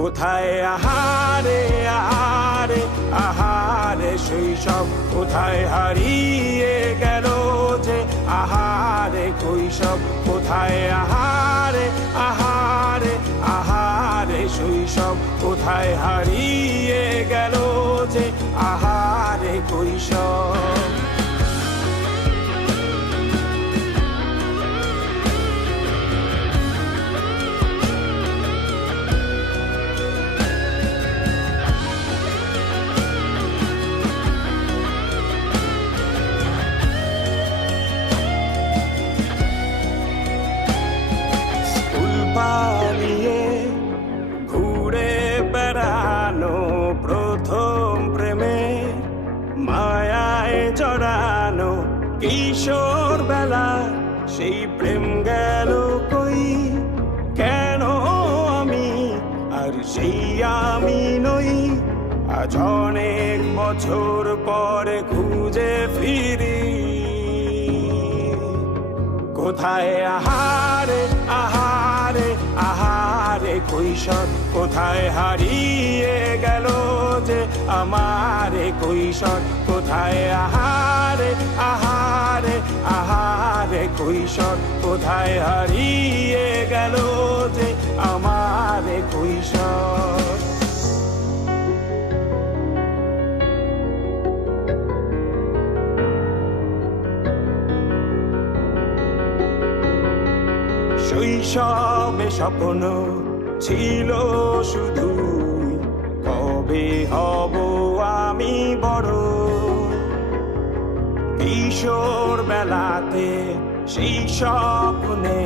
কোথায় আহারে আহারে আহারে শৈশব, কোথায় হারিয়ে গেল যে আহারে কৈশব। কোথায় আহারে আহারে আহারে শৈশব, কোথায় হারিয়ে গেল যে আহারে কৈশব। পালিয়ে ঘুরে বেড়ানো প্রথম প্রেমে, মায়ায় জড়ানো কিশোর বেলা, সেই প্রেম গেল কই, কেন আমি আর সেই আমি নই। আজ অনেক বছর পরে খুঁজে ফিরি, কোথায় আহারে আহারে আহারে কৈশোর, কোথায় হারিয়ে গেল যে আমারে কৈশোর। কোথায় আহারে আহারে আহারে কৈশোর, কোথায় হারিয়ে গেল যে আমারে কৈশোর। শৈশবে স্বপ্ন ছিল শুধু, কবে হব আমি বড়। কিশোর বেলাতে সেই স্বপ্নে